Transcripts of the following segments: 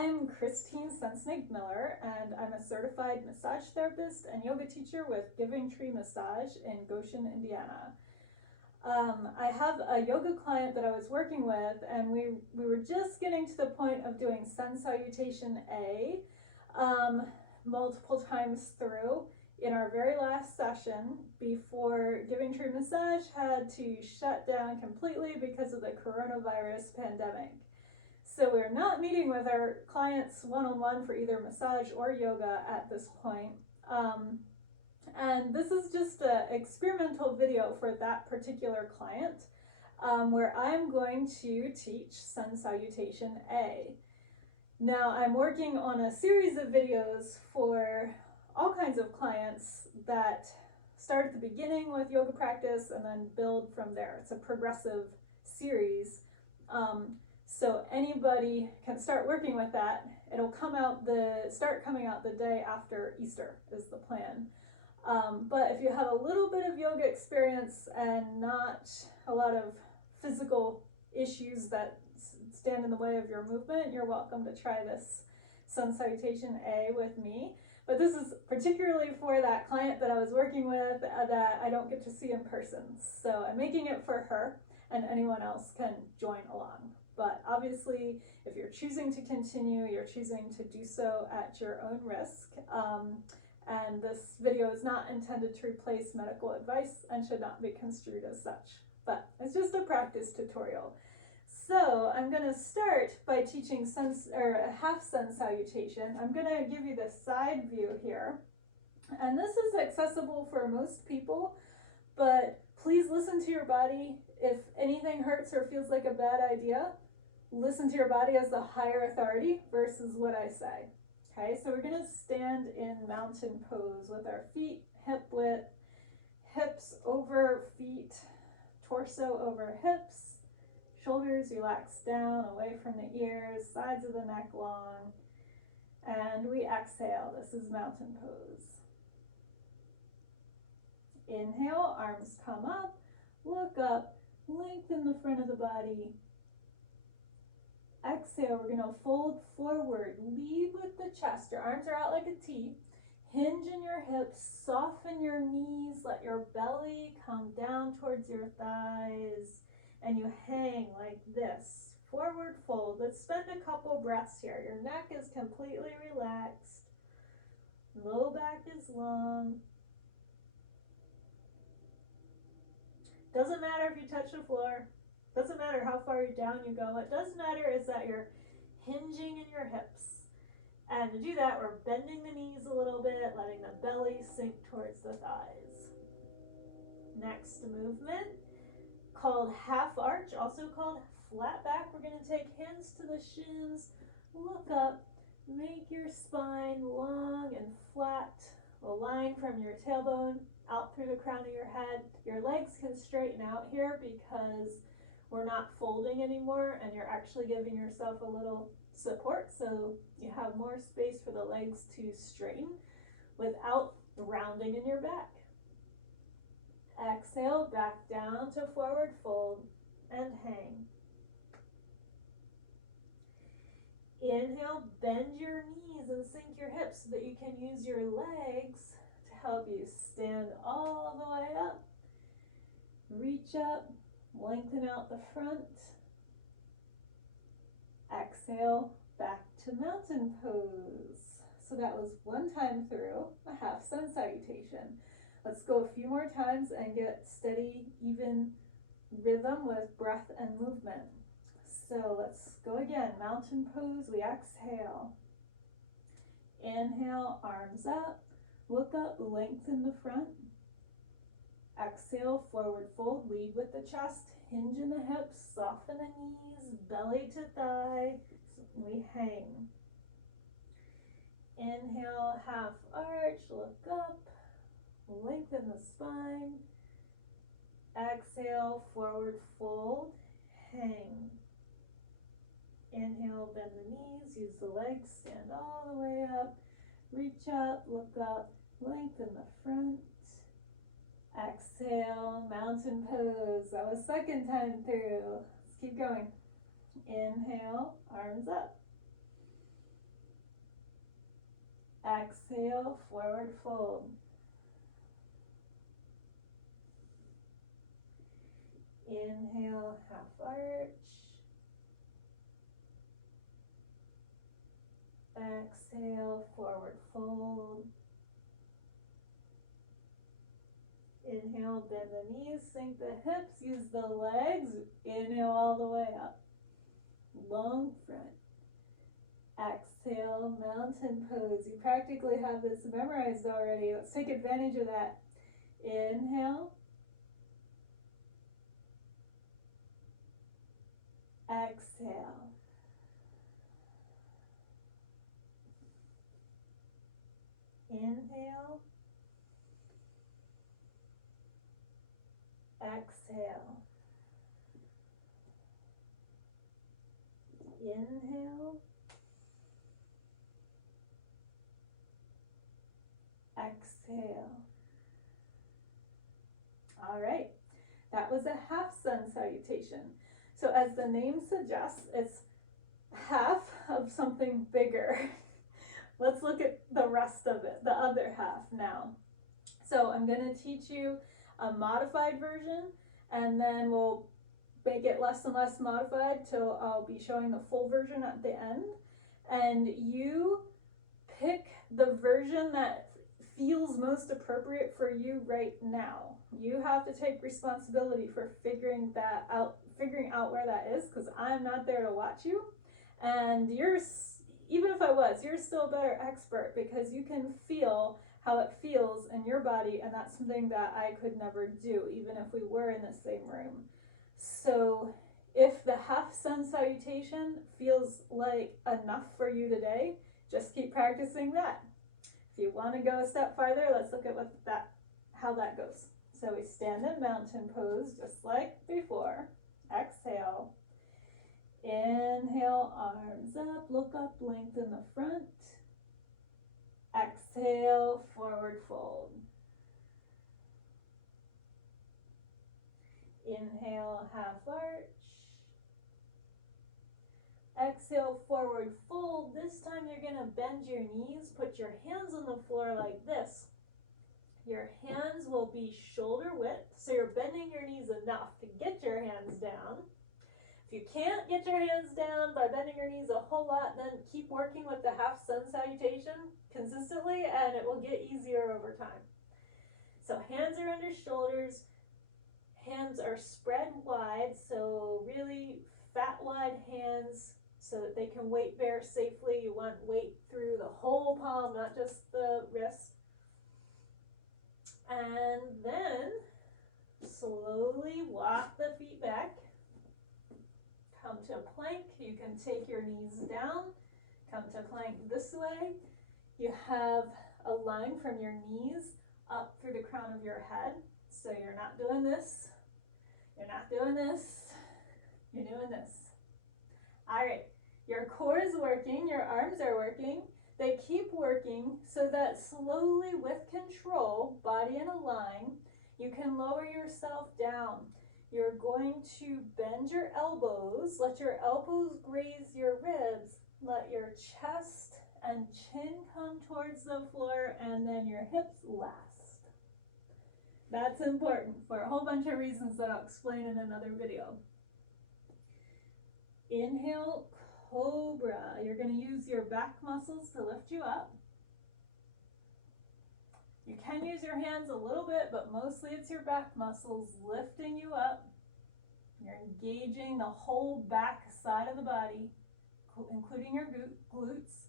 I'm Christine Sensnig-Miller, and I'm a certified massage therapist and yoga teacher with Giving Tree Massage in Goshen, Indiana. I have a yoga client that I was working with, and we were just getting to the point of doing Sun Salutation A multiple times through in our very last session before Giving Tree Massage had to shut down completely because of the coronavirus pandemic. So we're not meeting with our clients one-on-one for either massage or yoga at this point. And this is just an experimental video for that particular client where I'm going to teach Sun Salutation A. Now I'm working on a series of videos for all kinds of clients that start at the beginning with yoga practice and then build from there. It's a progressive series. So anybody can start working with that. It'll start coming out the day after Easter is the plan. But if you have a little bit of yoga experience and not a lot of physical issues that stand in the way of your movement, you're welcome to try this Sun Salutation A with me. But this is particularly for that client that I was working with that I don't get to see in person. So I'm making it for her, and anyone else can join along. But obviously, if you're choosing to continue, you're choosing to do so at your own risk. And this video is not intended to replace medical advice and should not be construed as such. But it's just a practice tutorial. So I'm going to start by teaching a half sun salutation. I'm going to give you the side view here. And this is accessible for most people, but please listen to your body. If anything hurts or feels like a bad idea, listen to your body as the higher authority versus what I say. Okay, so we're going to stand in mountain pose with our feet hip width, hips over feet, torso over hips, shoulders relax down away from the ears, sides of the neck long, and we exhale. This is mountain pose. Inhale, arms come up, look up, lengthen the front of the body. Exhale, we're going to fold forward, lead with the chest. Your arms are out like a T. Hinge in your hips, soften your knees, let your belly come down towards your thighs, and you hang like this. Forward fold. Let's spend a couple breaths here. Your neck is completely relaxed. Low back is long. Doesn't matter if you touch the floor. Doesn't matter how far down you go. What does matter is that you're hinging in your hips. And to do that, we're bending the knees a little bit, letting the belly sink towards the thighs. Next movement, called half arch, also called flat back. We're going to take hands to the shins, look up, make your spine long and flat. A line from your tailbone out through the crown of your head. Your legs can straighten out here because we're not folding anymore, and you're actually giving yourself a little support, so you have more space for the legs to straighten without rounding in your back. Exhale, back down to forward fold and hang. Inhale, bend your knees and sink your hips so that you can use your legs to help you stand all the way up. Reach up. Lengthen out the front. Exhale, back to mountain pose. So that was one time through a half sun salutation. Let's go a few more times and get steady, even rhythm with breath and movement. So let's go again. Mountain pose, we exhale. Inhale, arms up. Look up, lengthen the front. Exhale, forward fold, lead with the chest, hinge in the hips, soften the knees, belly to thigh, we hang. Inhale, half arch, look up, lengthen the spine. Exhale, forward fold, hang. Inhale, bend the knees, use the legs, stand all the way up, reach up, look up, lengthen the front. Exhale, mountain pose. That was second time through. Let's keep going. Inhale, arms up. Exhale, forward fold. Inhale, half arch. Exhale, forward fold. Inhale, bend the knees, sink the hips, use the legs. Inhale all the way up. Long front. Exhale, mountain pose. You practically have this memorized already. Let's take advantage of that. Inhale. Exhale. Inhale. Exhale. Inhale. Exhale. All right, that was a half sun salutation. So as the name suggests, it's half of something bigger. Let's look at the rest of it, the other half now. So I'm going to teach you a modified version, and then we'll make it less and less modified till I'll be showing the full version at the end. And you pick the version that feels most appropriate for you right now. You have to take responsibility for figuring out where that is, because I'm not there to watch you. And even if I was, you're still a better expert because you can feel how it feels in your body, and that's something that I could never do, even if we were in the same room. So if the half sun salutation feels like enough for you today, just keep practicing that. If you want to go a step farther, let's look at how that goes. So we stand in mountain pose just like before. Exhale. Inhale, arms up, look up, lengthen the front. Exhale, forward fold. Inhale, half arch. Exhale, forward fold. This time you're going to bend your knees, put your hands on the floor like this. Your hands will be shoulder width, so you're bending your knees enough to get your hands down. If you can't get your hands down by bending your knees a whole lot, then keep working with the half sun salutation consistently, and it will get easier over time. So hands are under shoulders, hands are spread wide, so really fat wide hands so that they can weight bear safely. You want weight through the whole palm, not just the wrist. And then slowly walk the feet back. Come to plank. You can take your knees down. Come to plank this way. You have a line from your knees up through the crown of your head. So you're not doing this. You're not doing this. You're doing this. All right. Your core is working. Your arms are working. They keep working so that slowly, with control, body in a line, you can lower yourself down. You're going to bend your elbows. Let your elbows graze your ribs. Let your chest and chin come towards the floor, and then your hips last. That's important for a whole bunch of reasons that I'll explain in another video. Inhale, cobra. You're going to use your back muscles to lift you up. You can use your hands a little bit, but mostly it's your back muscles lifting you up. You're engaging the whole back side of the body, including your glutes.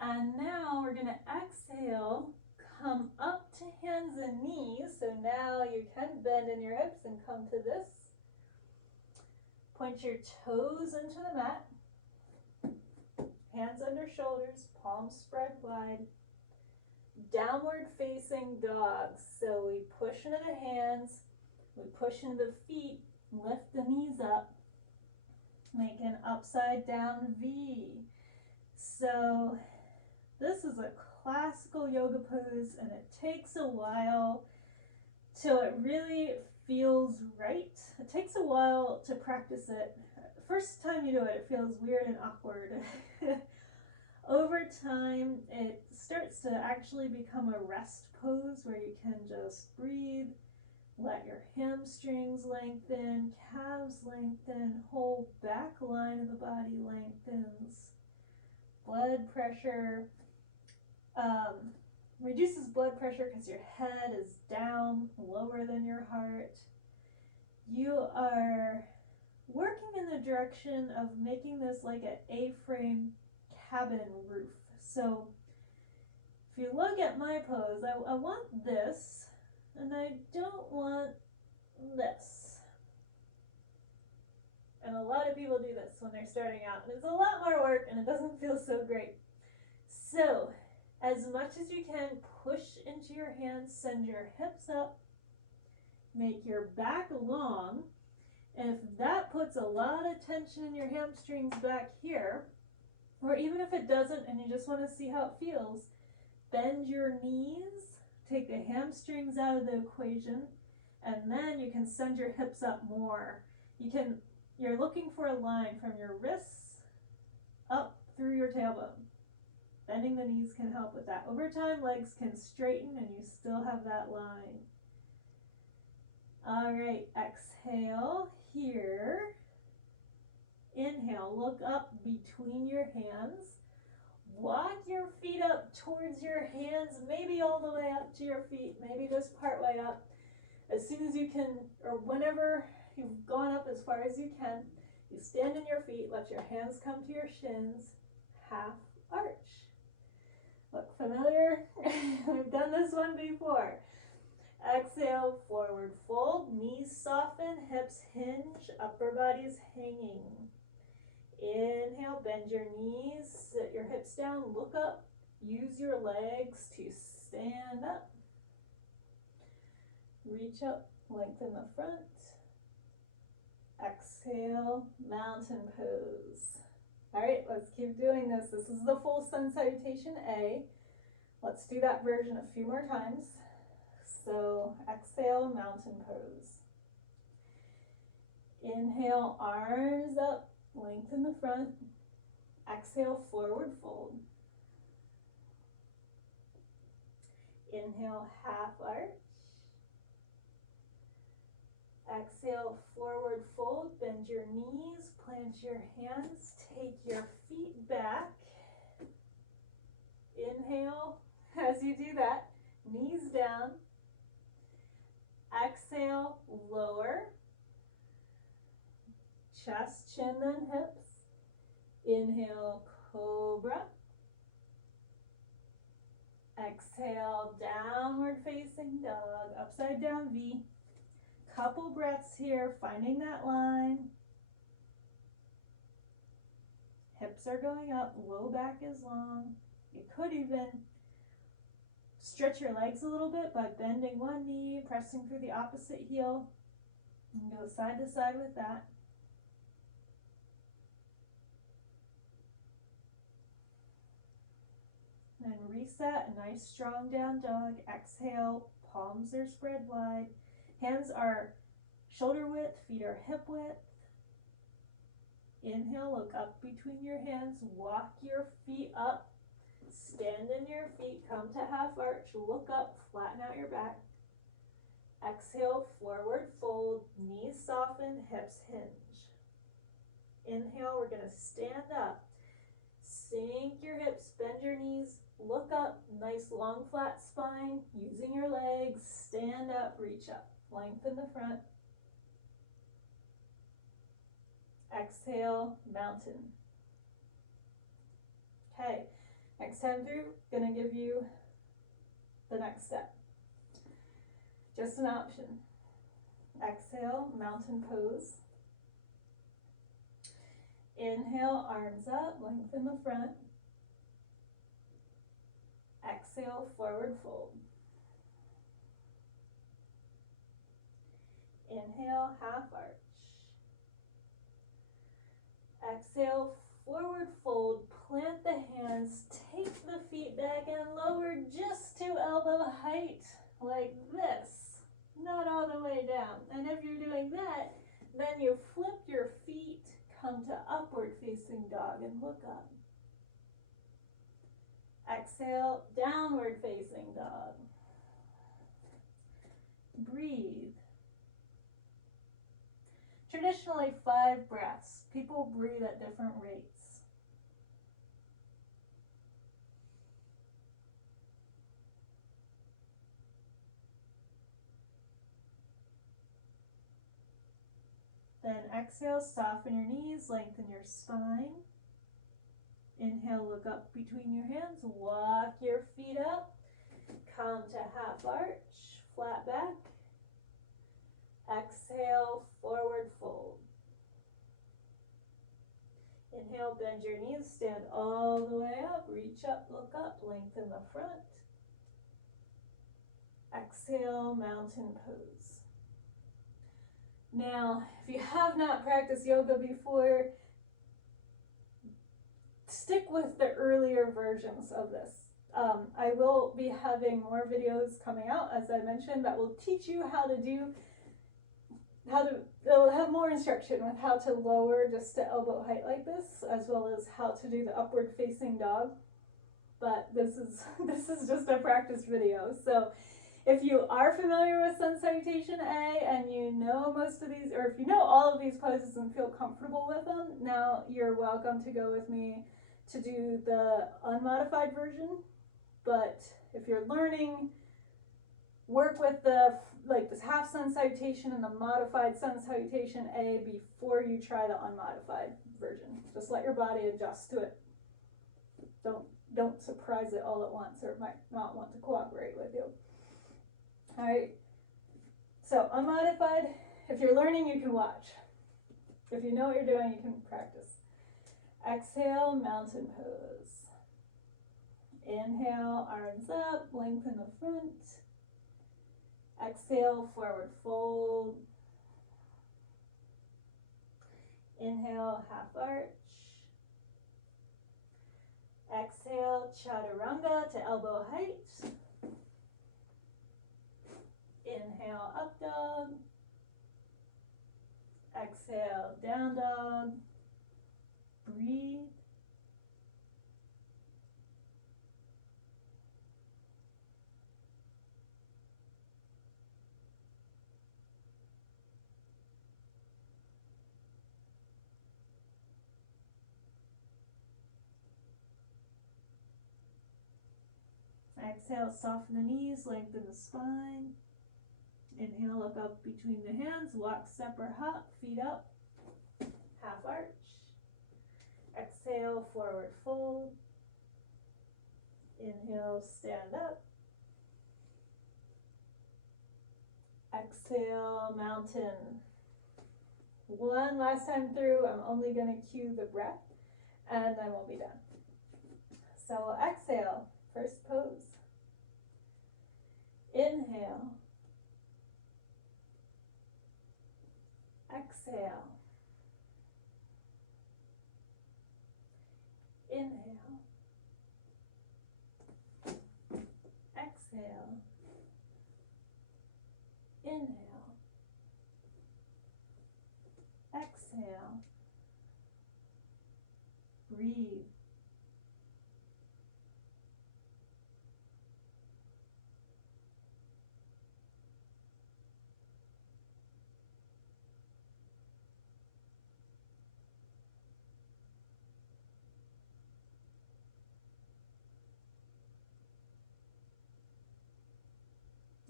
And now we're going to exhale, come up to hands and knees. So now you can bend in your hips and come to this. Point your toes into the mat. Hands under shoulders, palms spread wide. Downward facing dog. So we push into the hands, we push into the feet, lift the knees up, make an upside down V. So this is a classical yoga pose, and it takes a while till it really feels right. It takes a while to practice it. First time you do it, it feels weird and awkward. Over time, it starts to actually become a rest pose where you can just breathe, let your hamstrings lengthen, calves lengthen, whole back line of the body lengthens. Blood pressure, reduces blood pressure because your head is down, lower than your heart. You are working in the direction of making this like an A-frame cabin roof. So if you look at my pose, I want this, and I don't want this. And a lot of people do this when they're starting out, and it's a lot more work, and it doesn't feel so great. So as much as you can, push into your hands, send your hips up, make your back long, and if that puts a lot of tension in your hamstrings back here, or even if it doesn't and you just want to see how it feels, bend your knees, take the hamstrings out of the equation, and then you can send your hips up more. You're looking for a line from your wrists up through your tailbone. Bending the knees can help with that. Over time, legs can straighten and you still have that line. All right, exhale here. Inhale, look up between your hands. Walk your feet up towards your hands, maybe all the way up to your feet, maybe just part way up. As soon as you can, or whenever you've gone up as far as you can, you stand in your feet, let your hands come to your shins, half arch. Look familiar? We've done this one before. Exhale, forward fold, knees soften, hips hinge, upper body's hanging. Inhale, bend your knees, sit your hips down, look up, use your legs to stand up. Reach up, lengthen the front. Exhale, mountain pose. All right, let's keep doing this. This is the full Sun Salutation A. Let's do that version a few more times. So exhale, mountain pose. Inhale, arms up, lengthen the front. Exhale, forward fold. Inhale, half arch. Exhale, forward fold, bend your knees, plant your hands, take your feet back. Inhale, as you do that, knees down. Exhale, lower. Chest, chin, then hips. Inhale, cobra. Exhale, downward facing dog, upside down V. Couple breaths here, finding that line. Hips are going up, low back is long. You could even stretch your legs a little bit by bending one knee, pressing through the opposite heel, and go side to side with that. And reset, a nice strong down dog. Exhale, palms are spread wide. Hands are shoulder width, feet are hip width. Inhale, look up between your hands, walk your feet up, stand in your feet, come to half arch, look up, flatten out your back. Exhale, forward fold, knees soften, hips hinge. Inhale, we're going to stand up. Sink your hips, bend your knees, look up, nice long flat spine, using your legs, stand up, reach up, lengthen the front. Exhale, mountain. Okay, next time through, gonna give you the next step. Just an option. Exhale, mountain pose. Inhale, arms up, lengthen the front. Exhale, forward fold. Inhale, half arch. Exhale, forward fold, plant the hands, take the feet back and lower just to elbow height, like this, not all the way down. And if you're doing that, then you flip your feet, come to upward facing dog and look up. Exhale, downward facing dog. Breathe. Traditionally 5 breaths. People breathe at different rates. Then exhale, soften your knees, lengthen your spine. Inhale, look up between your hands, walk your feet up. Come to half arch, flat back. Exhale, forward fold. Inhale, bend your knees, stand all the way up, reach up, look up, lengthen the front. Exhale, mountain pose. Now, if you have not practiced yoga before, stick with the earlier versions of this. I will be having more videos coming out, as I mentioned, that will teach you they'll have more instruction with how to lower just to elbow height like this, as well as how to do the upward facing dog. But this is just a practice video. So if you are familiar with Sun Salutation A and you know most of these, or if you know all of these poses and feel comfortable with them, now you're welcome to go with me to do the unmodified version. But if you're learning, work with this half Sun Salutation and the modified Sun Salutation A before you try the unmodified version. Just let your body adjust to it. Don't surprise it all at once, or it might not want to cooperate with you. All right. So unmodified, if you're learning, you can watch. If you know what you're doing, you can practice. Exhale, mountain pose. Inhale, arms up, lengthen the front. Exhale, forward fold. Inhale, half arch. Exhale, chaturanga to elbow height. Inhale, up dog. Exhale, down dog. Breathe. Exhale, soften the knees, lengthen the spine. Inhale, look up between the hands, walk separate hop, feet up, half arch. Exhale, forward fold. Inhale, stand up. Exhale, mountain. One last time through, I'm only going to cue the breath, and then we'll be done. So exhale, first pose. Inhale. Exhale. Inhale. Exhale. Inhale. Exhale. Breathe.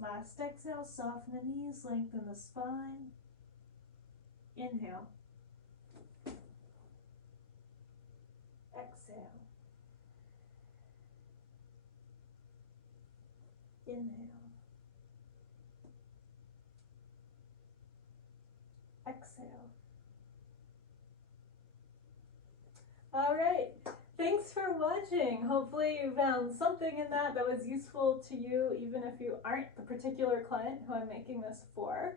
Last exhale, soften the knees, lengthen the spine. Inhale. Exhale. Inhale. Exhale. All right. Thanks for watching. Hopefully you found something in that was useful to you, even if you aren't the particular client who I'm making this for.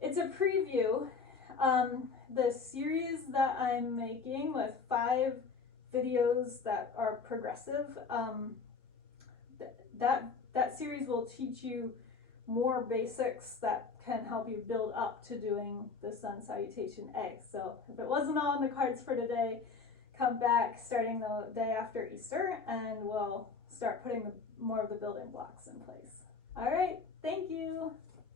It's a preview. The series that I'm making with 5 videos that are progressive, that series will teach you more basics that can help you build up to doing the Sun Salutation A. So if it wasn't on the cards for today, come back starting the day after Easter, and we'll start putting more of the building blocks in place. All right, thank you.